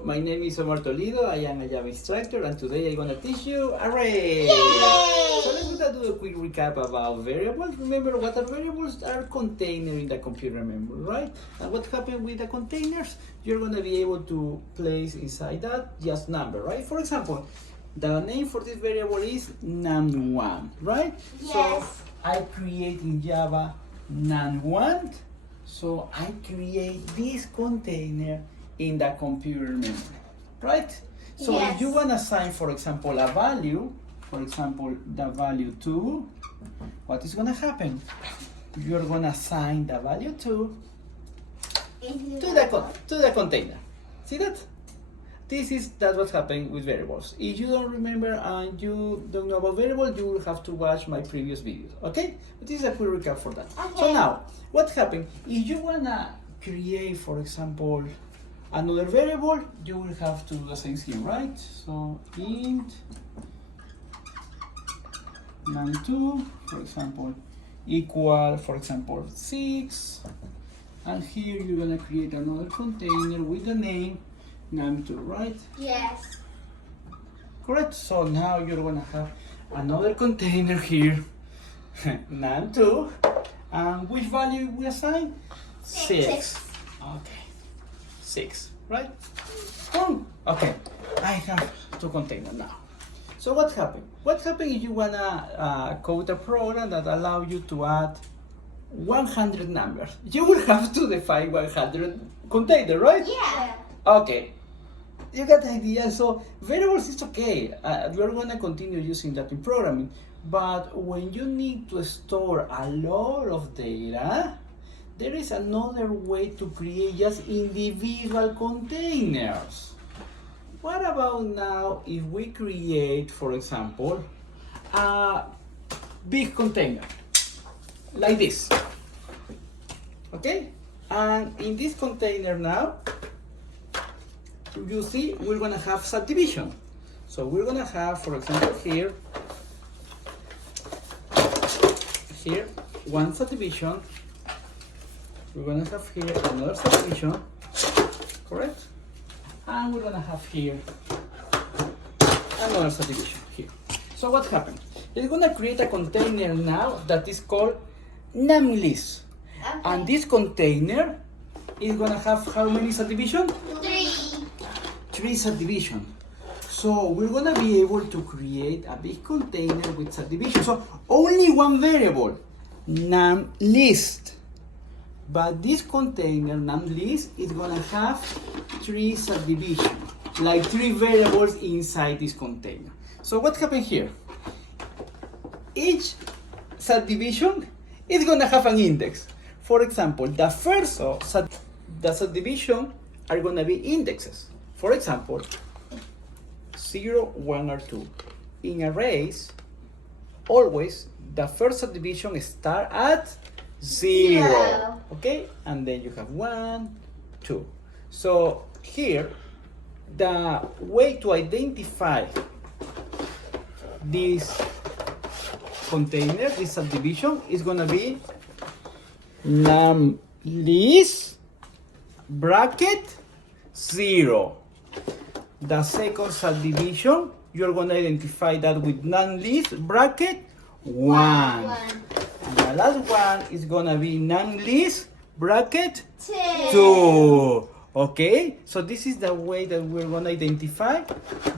Hello, my name is Omar Toledo. I am a Java instructor, and today I'm gonna teach you arrays. Yay! So let's do a quick recap about variables. Remember what are variables? Are containers in the computer memory, right? And what happened with the containers? You're gonna be able to place inside that just number, right? For example, the name for this variable is num1, right? Yes. So I create in Java num1. So I create this container in the computer memory, right? So Yes. if you want to assign, for example, a value, for example, the value 2, what is going to happen? You're going to assign the value 2 to the container. See that? That's what happened with variables. If you don't remember and you don't know about variables, you will have to watch my previous videos, okay? But this is a quick recap for that. Okay. So now, what happened? If you wanna create, for example, another variable, you will have to do the same thing, right? So int num2, for example, equal, for example, 6. And here you're gonna create another container with the name num2, right? Yes. Correct. So now you're gonna have another container here, num2, and which value we assign? 6. Okay, 6, right? Okay, I have two containers now. So what happened? What happened if you wanna code a program that allow you to add 100 numbers? You will have to define 100 container, right? Yeah. Okay. You got the idea. So variables is okay. We're gonna continue using that in programming. But when you need to store a lot of data, there is another way to create just individual containers. What about now if we create, for example, a big container like this? Okay? And in this container now, you see, we're gonna have subdivision. So we're gonna have, for example, here one subdivision. We're gonna have here another subdivision, correct? And we're gonna have here another subdivision here. So what happened? It's gonna create a container now that is called numList. Okay. And this container is gonna have how many subdivisions? 3 subdivision. So we're gonna be able to create a big container with subdivision. So only one variable, numList. But this container, numList, is gonna have 3 subdivisions, like 3 variables inside this container. So what happened here? Each subdivision is gonna have an index. For example, the first the subdivision are gonna be indexes. For example, 0, 1, or 2. In arrays, always the first subdivision start at 0. Okay? And then you have 1, 2. So here, the way to identify this container, this subdivision, is gonna be numList bracket 0. The second subdivision, you're going to identify that with numList bracket 1. And the last one is going to be numList bracket 2. Okay, so this is the way that we're going to identify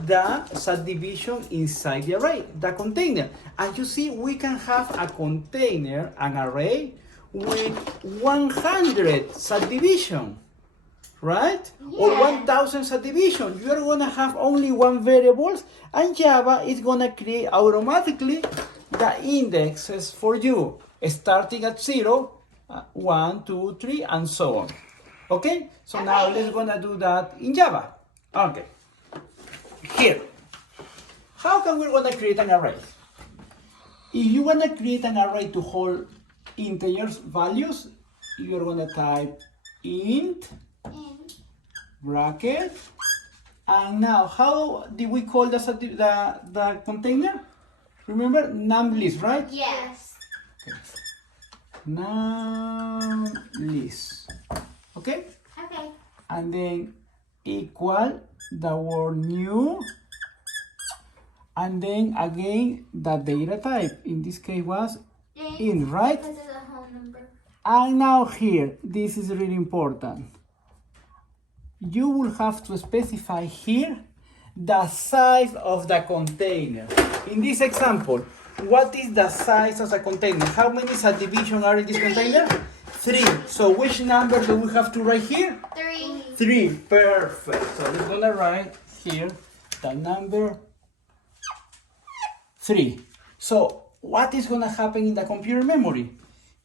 the subdivision inside the array, the container. And you see, we can have a container, an array, with 100 subdivision. Right? Yeah. Or 1000 subdivision. You are going to have only one variable, and Java is going to create automatically the indexes for you, starting at 0, 1, 2, 3, and so on. Okay? So now let's gonna do that in Java. Okay. Here. How can we gonna create an array? If you wanna create an array to hold integers values, you're gonna type int bracket, and now how did we call the container? Remember numList, right? Yes. Okay. NumList. Okay? Okay. And then equal the word new, and then again the data type. In this case was int, right? Because it's a whole number. And now here, this is really important. You will have to specify here the size of the container. In this example, what is the size of the container? How many subdivisions are in this container? 3. So which number do we have to write here? 3. 3. Perfect. So we're gonna write here the number 3. So what is gonna happen in the computer memory?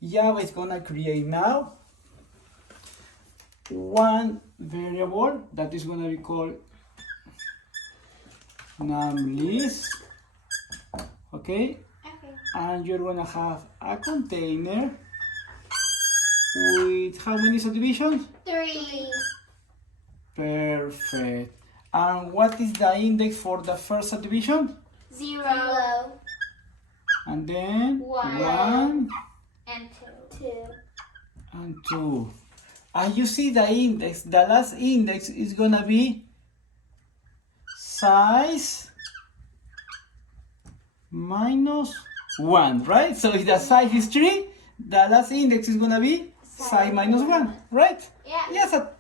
Java is gonna create now one variable that is gonna be called numList, okay? Okay. And you're gonna have a container with how many subdivisions? 3. Perfect. And what is the index for the first subdivision? 0. And then 1 1. And 2. and 2. And you see the index, the last index is gonna be size minus 1, right? So if the size is 3, the last index is gonna be size minus 1, right? Yeah. Yes, a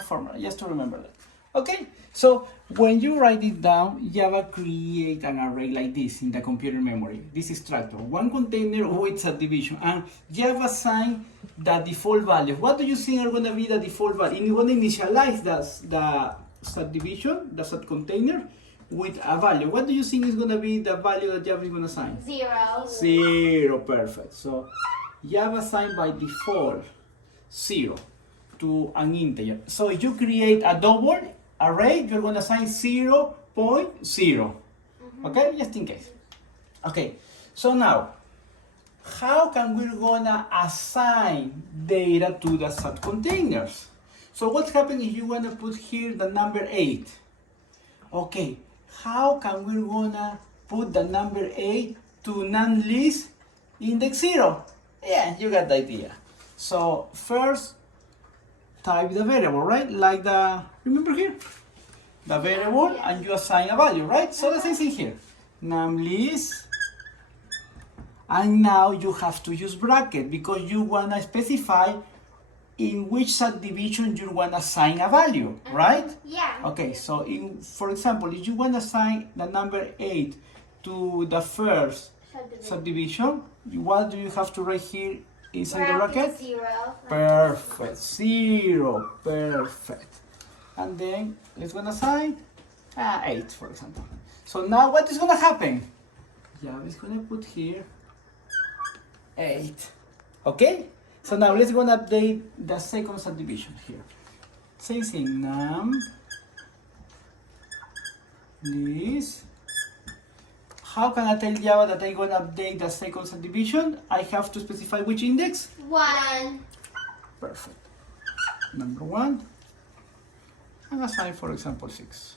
formula, just to remember that. Okay, so when you write it down, Java create an array like this in the computer memory. This is structure, one container with subdivision, and Java assign the default value. What do you think are gonna be the default value? And you're gonna initialize the subdivision, the subcontainer, with a value. What do you think is gonna be the value that Java is gonna assign? 0. 0, perfect. So Java assign by default 0 to an integer. So if you create a double array, you're gonna assign 0.0. Okay, just in case. Okay, so now, how can we gonna assign data to the subcontainers? So what's happening if you wanna put here the number 8? Okay, how can we gonna put the number 8 to numList index 0? Yeah, you got the idea. So first, type the variable, right? Like remember here? The variable, and you assign a value, right? So the same thing here. numList, and now you have to use bracket because you wanna specify in which subdivision you wanna assign a value, right? Yeah. Okay, so for example, if you wanna assign the number 8 to the first subdivision, what do you have to write here inside the bracket? 0. Perfect, 0, perfect. And then let's gonna assign 8, for example. So now what is gonna happen? Java is gonna put here 8, okay? So now let's gonna update the second subdivision here. Same thing, numList. How can I tell Java that I'm gonna update the second subdivision? I have to specify which index? 1. Perfect. Number 1. And assign, for example, 6.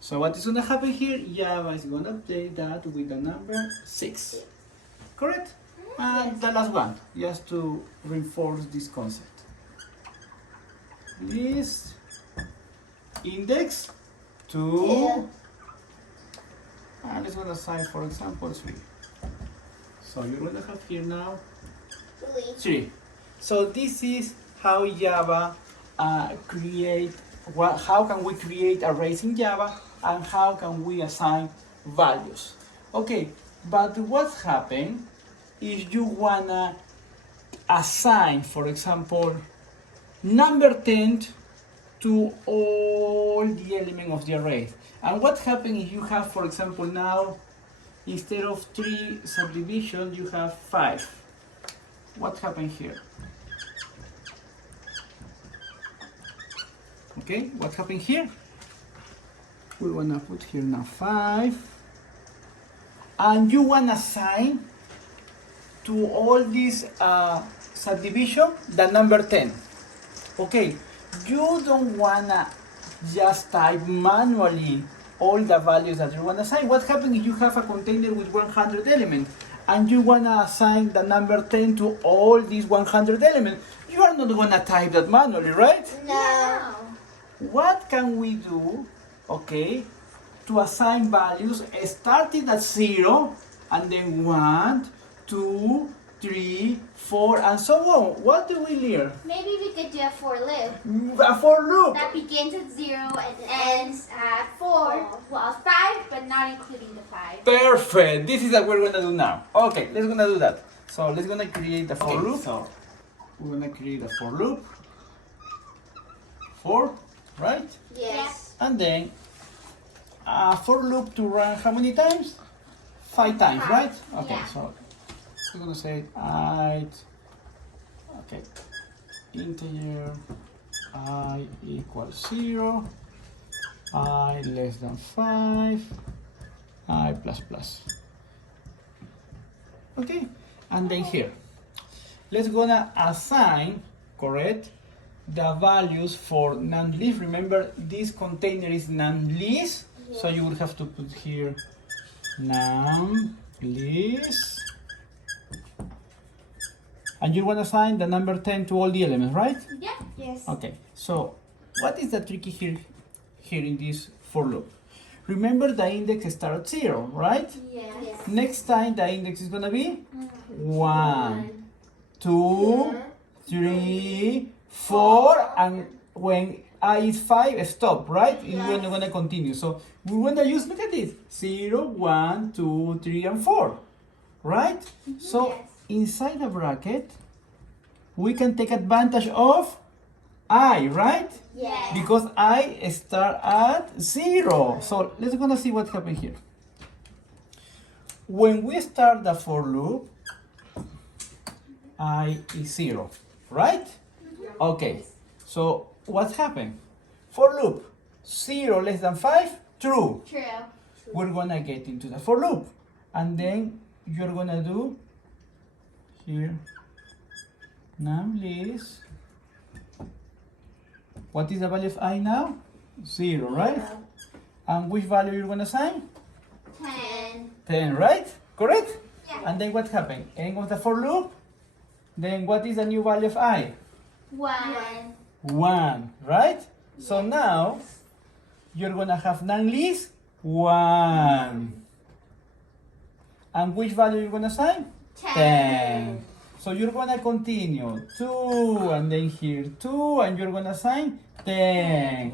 So what is gonna happen here? Java is gonna update that with the number 6. Correct? And the last one, just to reinforce this concept. List index 2. And it's gonna assign, for example, 3. So you're gonna have here now 3. So this is how Java create. How can we create arrays in Java, and how can we assign values? Okay, but what's happened if you wanna assign, for example, number 10 to all the elements of the array? And what happens if you have, for example, now instead of 3 subdivisions, you have 5? What happened here? Okay, what happened here? We wanna put here now 5, and you wanna assign to all these subdivision the number 10. Okay, you don't wanna just type manually all the values that you wanna assign. What happens if you have a container with 100 elements and you wanna assign the number 10 to all these 100 elements? You are not gonna type that manually, right? No. what can we do, okay, to assign values starting at 0 and then 1, 2, 3, 4, and so on? What do we learn? Maybe we could do a for loop. A for loop. That begins at 0 and ends at 4. Well, 5, but not including the 5. Perfect. This is what we're gonna do now. Okay, let's gonna do that. So let's gonna create a for loop. So we're gonna create a for loop. 4, right? Yes. And then a for loop to run how many times? 5 times, right? Okay, Yeah. so we're gonna say I. Okay, integer I equals 0, I less than 5, I plus plus. Okay, and then here, let's gonna assign, correct, the values for non-list. Remember, this container is non-list, so you will have to put here non-list, and you want to assign the number 10 to all the elements, right? Yeah. Yes. Okay, so what is the tricky here in this for loop? Remember, the index starts at 0, right? Yes. Next time the index is gonna be 1, 2, 3, 4, and when I is 5, stop, right? We're not gonna continue. So we wanna use, look at this, 0, 1, 2, 3, and 4, right? So Yes. inside the bracket, we can take advantage of I, right? Yes. Because I start at 0. So let's gonna see what happened here. When we start the for loop, I is 0, right? Okay, so what happened? For loop, 0 less than 5, true. True. We're gonna get into the for loop. And then you're gonna do here, num_list. What is the value of I now? 0, right? And which value you're gonna assign? 10. 10, right? Correct? Yeah. And then what happened? End of the for loop. Then what is the new value of I? 1. 1, right? So now you're gonna have non-list 1. And which value you're gonna assign? 10. So you're gonna continue 2, and then here 2, and you're gonna assign 10.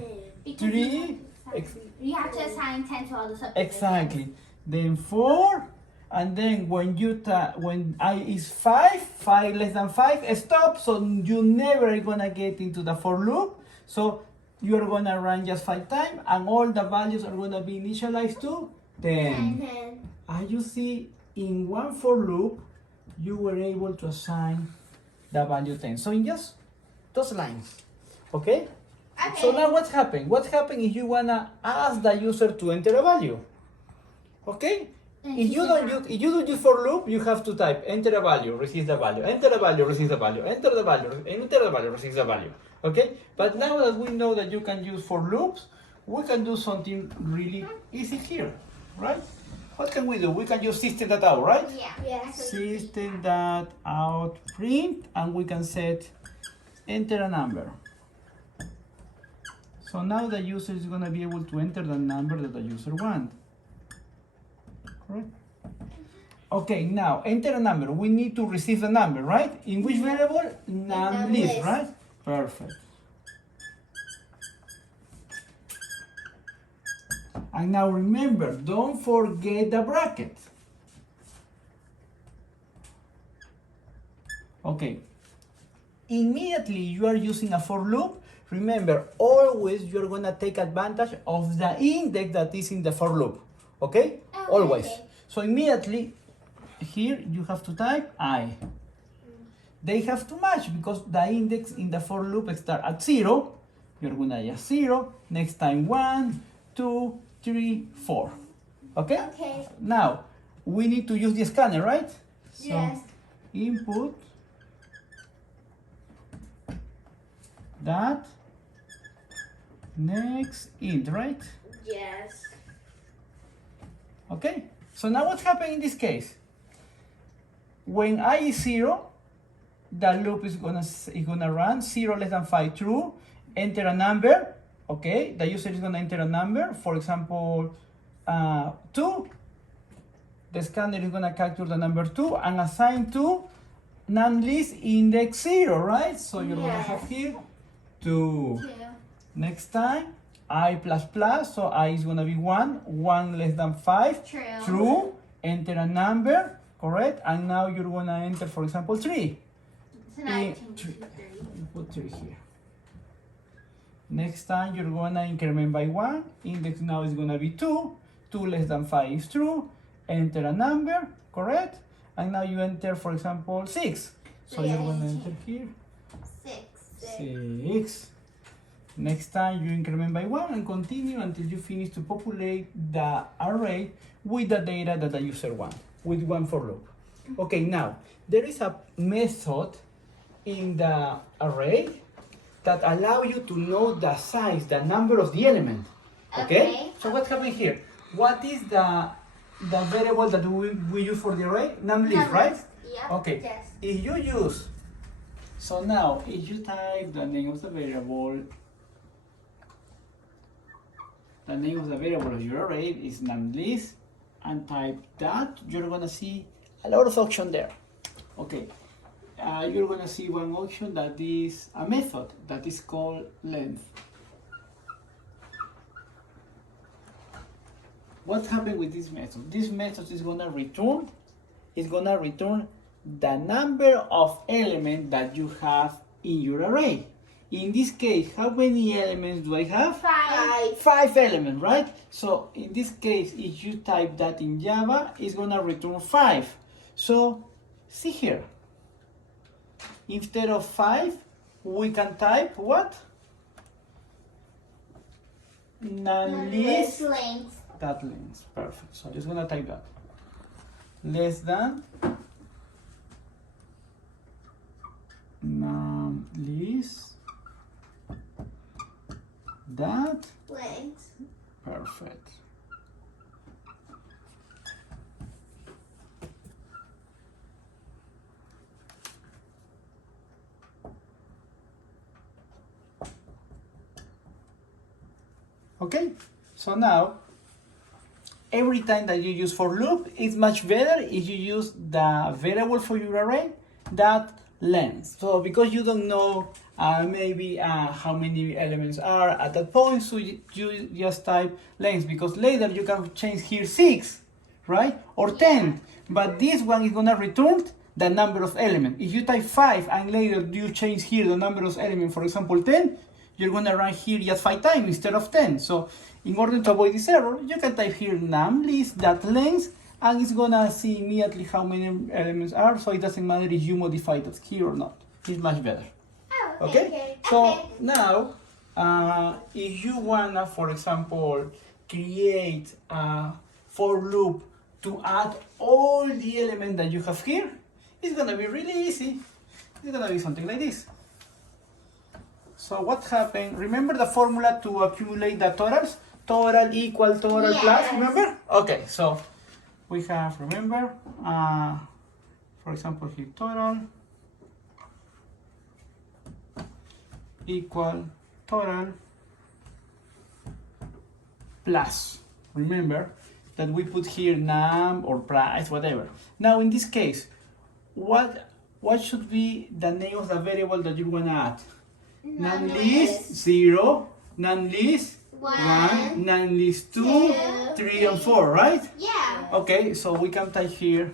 3, You have to assign 10 to all the subdivisions. exactly. Then 4, and then when when I is 5, 5 less than 5, stop. So you never gonna get into the for loop. So you're gonna run just 5 times, and all the values are gonna be initialized to 10. 10. As you see, in one for loop, you were able to assign the value 10. So in just those lines, okay? Okay. So now what's happened? What happened if you wanna ask the user to enter a value? Okay? If you don't use for loop, you have to type enter a value, receive the value, enter a value, receive the value, enter the value, receive the value. Okay? But now that we know that you can use for loops, we can do something really easy here, right? What can we do? We can use system.out, right? Yeah. Yes. System.out print, and we can set enter a number. So now the user is going to be able to enter the number that the user wants. Correct? Okay, now enter a number. We need to receive the number, right? In which variable? Non-list, list. right? Perfect. And now remember, don't forget the bracket. Okay. Immediately you are using a for loop. Remember, always you're gonna take advantage of the index that is in the for loop. Okay? Oh, Always. okay. So immediately here you have to type I. They have to match because the index in the for loop starts at 0. You're gonna just 0. Next time 1, 2, 3, 4. Okay? Okay. Now we need to use the scanner, right? So Yes. input that next int, right? Yes. Okay, so now what's happening in this case? When I is 0, the loop is gonna run 0 less than 5 true, enter a number, Okay, the user is gonna enter a number, for example, 2. The scanner is gonna capture the number 2 and assign to non-list index 0, right? So you're gonna have here 2. 2. Next time, I++, so I is gonna be 1, 1 less than 5. True. True. Enter a number, correct? And now you're gonna enter, for example, 3. So now you Eh, can three. do 3. Put 3 here. Next time you're gonna increment by 1. Index now is gonna be 2. 2 less than 5 is true. Enter a number, correct? And now you enter, for example, 6. So Yeah, you're gonna you enter here 6. 6. Next time you increment by 1 and continue until you finish to populate the array with the data that the user wants, with one for loop. Okay, now there is a method in the array that allow you to know the size, the number of the element. Okay? So what's happening here? What is the variable that we use for the array? Num_list, right? Yeah. Okay. Yes. If you use, so now if you type the name of the variable of your array is num_list and type that, you're gonna see a lot of options there. Okay. You're gonna see one option that is a method that is called length. What happened with this method? This method is gonna return the number of elements that you have in your array. In this case, how many elements do I have? 5. 5 elements, right? So in this case, if you type that in Java, it's gonna return 5. So see here. Instead of 5, we can type what? List Num_list. length. That length, perfect. So I'm just gonna type that. Less than num_list that, Length. perfect. Okay, so now every time that you use for loop, it's much better if you use the variable for your array, that length. So because you don't know maybe how many elements are at that point, so you just type length, because later you can change here 6, right? Or 10, but this one is gonna return the number of elements. If you type 5 and later you change here the number of elements, for example 10, you're gonna run here just 5 times instead of 10. So in order to avoid this error, you can type here num_list that length, and it's gonna see immediately how many elements are, so it doesn't matter if you modify that here or not. It's much better. Oh, Okay? So now, if you wanna, for example, create a for loop to add all the elements that you have here, it's gonna be really easy. It's gonna be something like this. So what happened? Remember the formula to accumulate the totals? Total equal total plus, Yes. remember? Okay, so we have, remember, for example here, total equal total plus. Remember that we put here num or price, whatever. Now in this case, what should be the name of the variable that you want to add? Num_list 0, num_list 1, num_list 2, 3, and 4, right? Yeah. Okay, so we can type here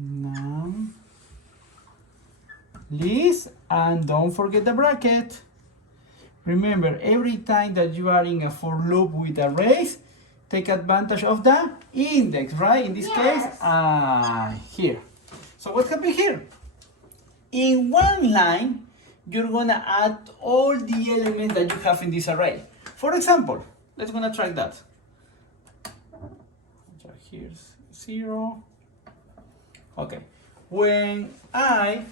num_list, and don't forget the bracket. Remember, every time that you are in a for loop with arrays, take advantage of the index, right? In this case, here. So what's happening here? In one line, you're gonna add all the elements that you have in this array. For example, let's gonna try that. So here's 0. Okay. When I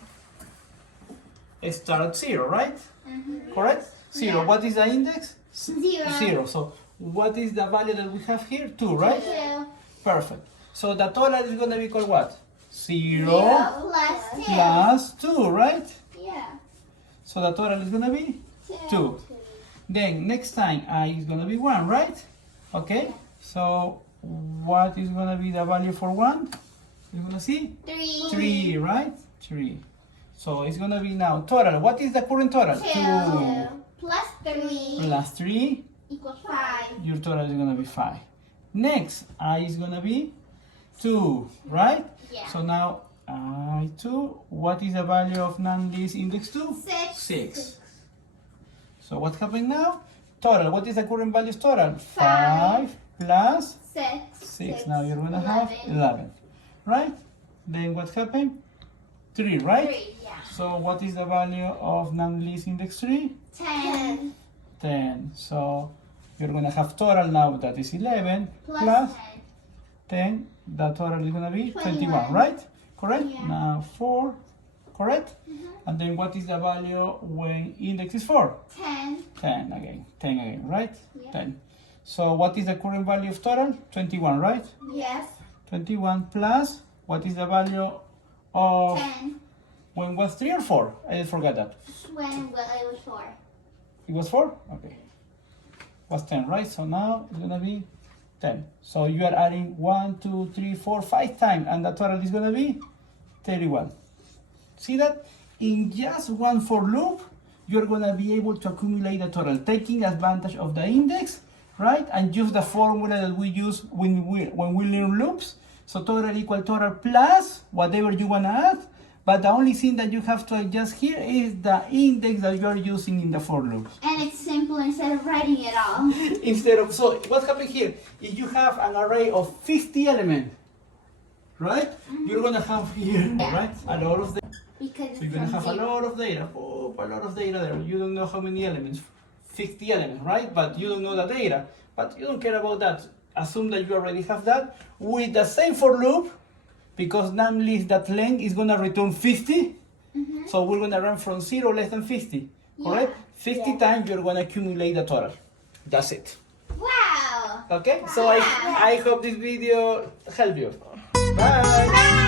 start at 0, right? Correct? 0. Yeah. What is the index? 0. 0. So what is the value that we have here? 2, right? 2. Perfect. So the total is gonna be called what? 0 plus 10. plus 2, right? Yeah. So the total is gonna be 2. Then next time I is gonna be 1, right? Okay. So what is gonna be the value for 1? You're gonna see 3. 3, right? 3. So it's gonna be now total. What is the current total? 2 plus 3 plus 3. equals 5. Your total is gonna be 5. Next, I is gonna be 2, right? Yeah. So now I2. What is the value of non-least index 2? 6. 6. So what happened now? Total. What is the current value total? 5 plus 6. 6. Now you're gonna have 11, right? Then what happened? 3, right? 3, yeah. So what is the value of non-least index 3? 10 10. So you're gonna have total now that is 11 plus plus 10. 10. The total is gonna be 21, 21, right? Correct? Yeah. Now 4, correct? Mhm. And then what is the value when index is 4? 10. 10 again, 10 again, right? Yeah. 10. So what is the current value of total? 21, right? Yes. 21 plus, what is the value of 10. when was 3 or 4? I forgot that. When it was 4. It was 4? Okay. Was 10, right? So now it's gonna be 10. So you are adding 1, 2, 3, 4, 5 times, and the total is gonna be 31. See that? In just one for loop, you're gonna be able to accumulate the total, taking advantage of the index, right? And use the formula that we use when we learn loops. So total equal total plus whatever you wanna add. But the only thing that you have to adjust here is the index that you are using in the for loop. And it's simple instead of writing it all. Instead of, so what's happening here? If you have an array of 50 elements, right? You're gonna have here, right? A lot of data. Because So you're gonna have a lot of data. Oh, a lot of data there. You don't know how many elements. 50 elements, right? But you don't know the data. But you don't care about that. Assume that you already have that. With the same for loop, because non-least that length is gonna return 50. So we're gonna run from 0 less than 50. Correct? 50 times you're gonna accumulate the total. That's it. Wow. Okay? So I hope this video helped you. Bye. Bye.